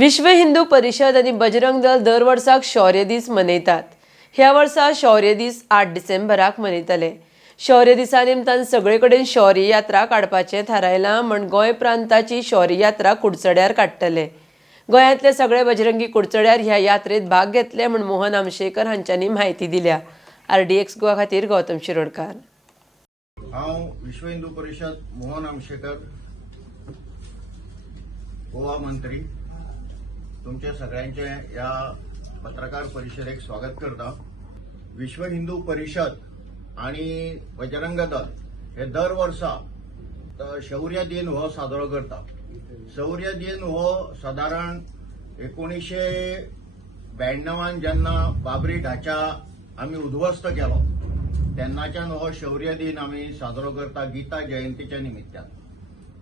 विश्व हिंदू परिषद आणि बजरंग दल दर वर्साक शौर्य दीस मनयतात। ह्या वर्सा शौर्य दीस 8 डिसेंबराक मनयतले। शौर्य दिसा निमतान सगळे कडेन शौर्य यात्रा काडपाचें थारायलां म्हण गोंय प्रांताची शौर्य यात्रा कुडचड्यार काडटले। गोंयांतले सगळे बजरंगी कुडचड्यार ह्या यात्रेत भाग घेतले म्हण मोहन आमशेकर हांच्यांनी म्हायती दिल्या। RDX गोवा खातीर गौतम शिरोडकार। हांव विश्व हिंदू परिषद मोहन आमशेकर, गोवा मंत्री, तुमचे सगळ्यांचे या पत्रकार परिषदेक स्वागत करता। विश्व हिंदू परिषद आणि बजरंग दल हे दर वर्सा शौर्य दिन हो साजरो करता। शौर्य दिन हो साधारण 1992 जेन्ना बाबरी ढाचा आम्ही उद्ध्वस्त केलो तेन्नाच्यान हो शौर्य दिन आम्ही साजरो करता गीता जयंतीच्या निमित्तान।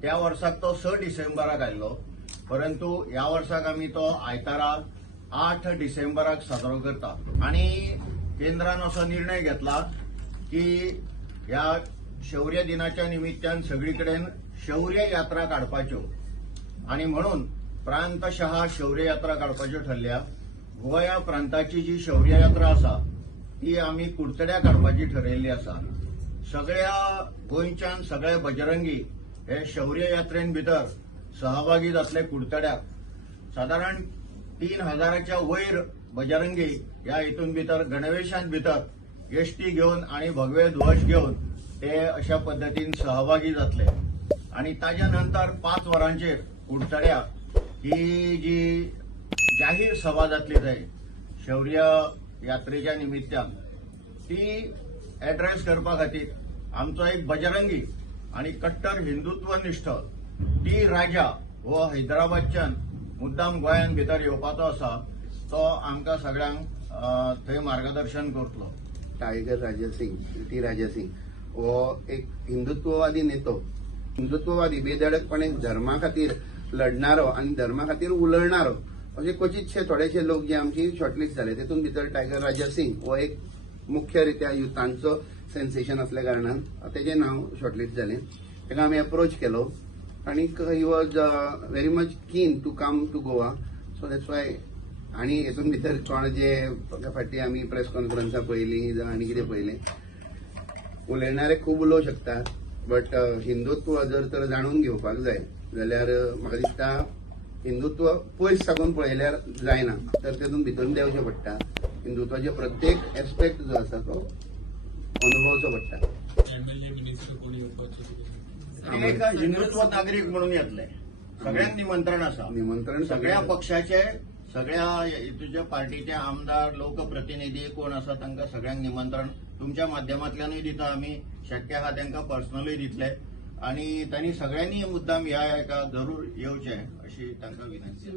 त्या वर्साक तो 6 डिसेंबराक आयलो, परंतु ह्या वर्साक आम्ही तो आयतारा 8 डिसेंबराक साजरो करता। आणि केंद्रान असो निर्णय घेतला की ह्या शौर्य दिनाच्या निमित्तान सगळीकडेन शौर्य यात्रा काडपाच्यो आणि म्हणून प्रांतशहा शौर्य यात्रा काडपाच्यो ठरल्या। गोंया प्रांताची जी शौर्य यात्रा आसा ती आम्ही कुडचड्या काडपाची ठरयल्ली आसा। सगळ्या गोंयच्यान सगळे बजरंगी हे शौर्य यात्रेन भितर सहभागी जातले। कुडचड्याक साधारण 3000च्या वयर बजरंगी ह्या हितून भितर गणवेशांत भितर एसटी घेवन आणि भगवे ध्वज घेवन ते अशा पद्धतीन सहभागी जातले। आणि ताज्या नंतर 5 वरांचेर कुडचड्याक ही जी जाहीर सभा जातली थंय शौर्य यात्रेच्या निमित्तान ती एड्रेस करपा खातीर आमचो एक बजरंगी आणि कट्टर हिंदुत्वनिष्ठ टी राजा हो हैदराबादच्यान मुद्दाम गोंयान भितर येवपाचो आसा। तो आमकां सगळ्यांक थंय मार्गदर्शन करतलो। टायगर राजा सिंग, टी राजा सिंग हो एक हिंदुत्ववादी नेतो, हिंदुत्ववादी बेधडकपणे धर्मा खातीर लढणारो आणि धर्मा खातीर उलयणारो असे क्वचितशे थोडेशे लोक जे आमची शॉर्टलिस्ट झाले तेतून भितर टायगर राजा सिंग हो एक मुख्यरित्या युथांचो सेन्सेशन असल्या कारणान तेजे नाव शॉर्टलिस्ट जालें। ताका आमी अप्रोच केलो आणि he was very much keen to come to Goa, so that's why. आणि हेतून भितर कोण जे फाटी आमी प्रेस कॉन्फरन्सां पळयली आनी कितें पळयलें उलयणारे खूब उलोवंक शकतात, बट हिंदुत्व जर तर जाणून घेवपाक जाय जाल्यार म्हाका दिसता हिंदुत्व पयस साकून पळयल्यार जायना, तर तेतून भितर देंवचें पडटा। हिंदुत्वाचे प्रत्येक एस्पेक्ट जो आसा तो अनुभवचो पडटा। एक हिंदुत्व नागरिक म्हणून येतले सगळ्यांक निमंत्रण आसा। निमंत्रण सगळ्या पक्षाचे, सगळ्या तुझ्या पार्टीचे आमदार, लोकप्रतिनिधी कोण आसा तांकां सगळ्यांक निमंत्रण तुमच्या माध्यमांतल्यानूय दिता आमी। शक्य आहा तांकां पर्सनलूय दितले आणि तांणी सगळ्यांनी मुद्दाम ह्या एका जरूर येवचें अशी तांकां विनंती।